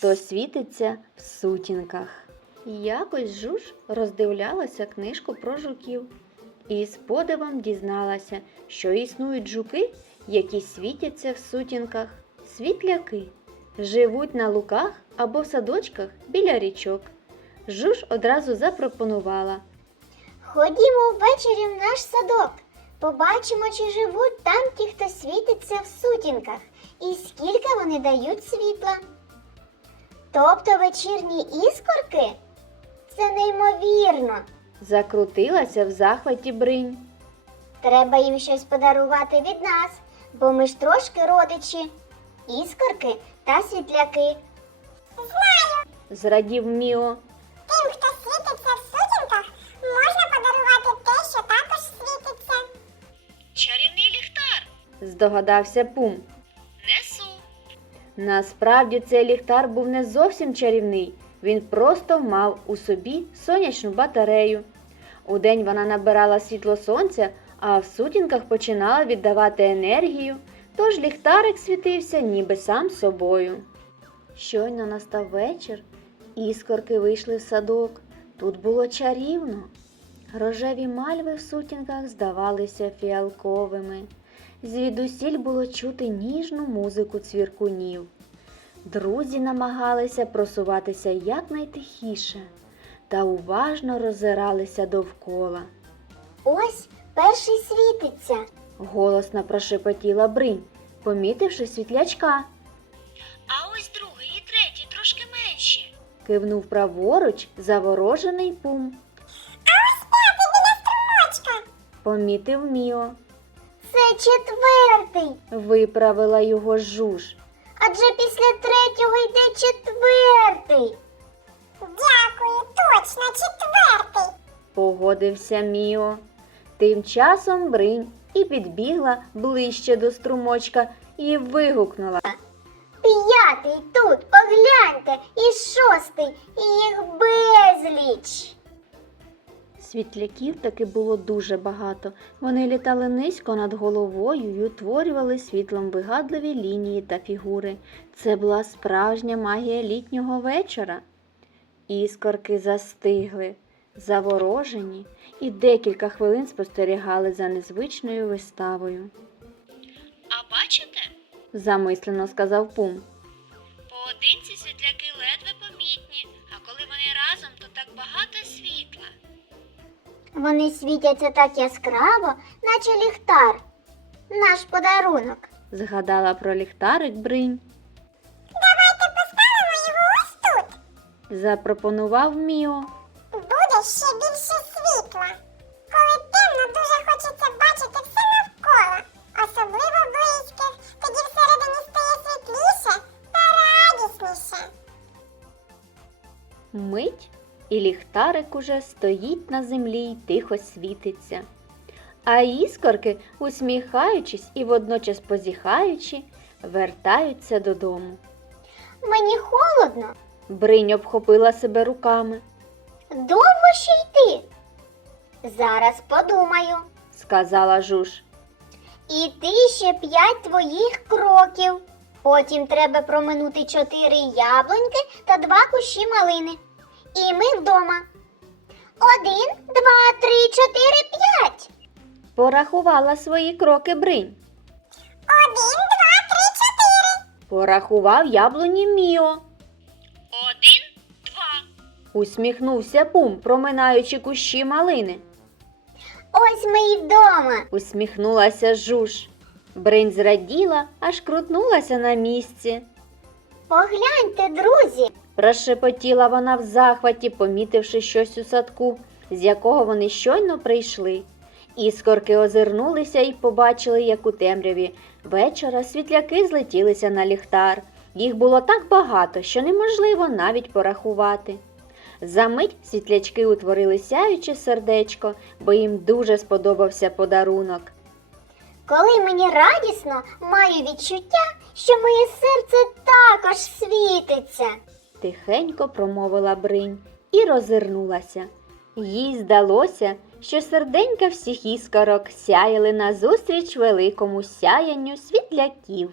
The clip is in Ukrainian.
Хто світиться в сутінках. Якось жуж роздивлялася книжку про жуків і з подивом дізналася, що існують жуки, які світяться в сутінках, світляки, живуть на луках або в садочках біля річок. Жуж одразу запропонувала. Ходімо ввечері в наш садок. Побачимо, чи живуть там ті, хто світиться в сутінках, і скільки вони дають світла. Тобто вечірні іскорки? Це неймовірно. Закрутилася в захваті бринь. Треба їм щось подарувати від нас, бо ми ж трошки родичі. Іскорки та світляки. Знаю, Зрадів Міо. тим, хто світиться в сутінках, можна подарувати те, що також світиться. Чарівний ліхтар. Здогадався Пум. Насправді цей ліхтар був не зовсім чарівний. Він просто мав у собі сонячну батарею. Удень вона набирала світло сонця, а в сутінках починала віддавати енергію, тож ліхтарик світився ніби сам собою. Щойно настав вечір, іскорки вийшли в садок. Тут було чарівно. Рожеві мальви в сутінках здавалися фіалковими. Звідусіль було чути ніжну музику цвіркунів. Друзі намагалися просуватися якнайтихіше та уважно роззиралися довкола. Ось перший світиться. Голосно прошепотіла Бринь, помітивши світлячка, А ось другий і третій трошки менші. кивнув праворуч заворожений пум. Помітив Міо, четвертий. виправила його жуж. Адже після третього йде четвертий. Дякую, точно четвертий. Погодився Міо. Тим часом Бринь і підбігла ближче до струмочка і вигукнула. П'ятий тут, погляньте, і шостий, і їх безліч. Світляків таки було дуже багато. Вони літали низько над головою і утворювали світлом вигадливі лінії та фігури. Це була справжня магія літнього вечора. Іскорки застигли, заворожені, і декілька хвилин спостерігали за незвичною виставою. А бачите? Замислено сказав Пум. Поодинці світляки ледве помітні, а коли вони разом, то так багато світла. Вони світяться так яскраво, наче ліхтар. Наш подарунок. Згадала про ліхтарик Бринь. Давайте поставимо його ось тут. Запропонував Міо. Буде ще більше світла. Ліхтарик уже стоїть на землі й тихо світиться. А іскорки, усміхаючись і водночас позіхаючи, вертаються додому. Мені холодно. Бринь обхопила себе руками, Довго ще йти? Зараз подумаю. сказала жуж. Іти ще п'ять твоїх кроків. Потім треба проминути чотири яблуньки та два кущі малини. І ми вдома. Один, два, три, чотири, п'ять. Порахувала свої кроки бринь. Один, два, три, чотири. Порахував яблуні Міо. Один, два. Усміхнувся Пум, проминаючи кущі малини. Ось ми і вдома. Усміхнулася жуж. Бринь зраділа, аж крутнулася на місці. Погляньте, друзі, Прошепотіла вона в захваті, помітивши щось у садку, з якого вони щойно прийшли. Іскорки озирнулися і побачили, як у темряві вечора світляки злетілися на ліхтар. Їх було так багато, що неможливо навіть порахувати. Замить світлячки утворили сяюче сердечко, бо їм дуже сподобався подарунок. коли мені радісно, маю відчуття, що моє серце також світиться. Тихенько промовила бринь і розвернулася. Їй здалося, що серденька всіх іскорок сяяли назустріч великому сяянню світляків.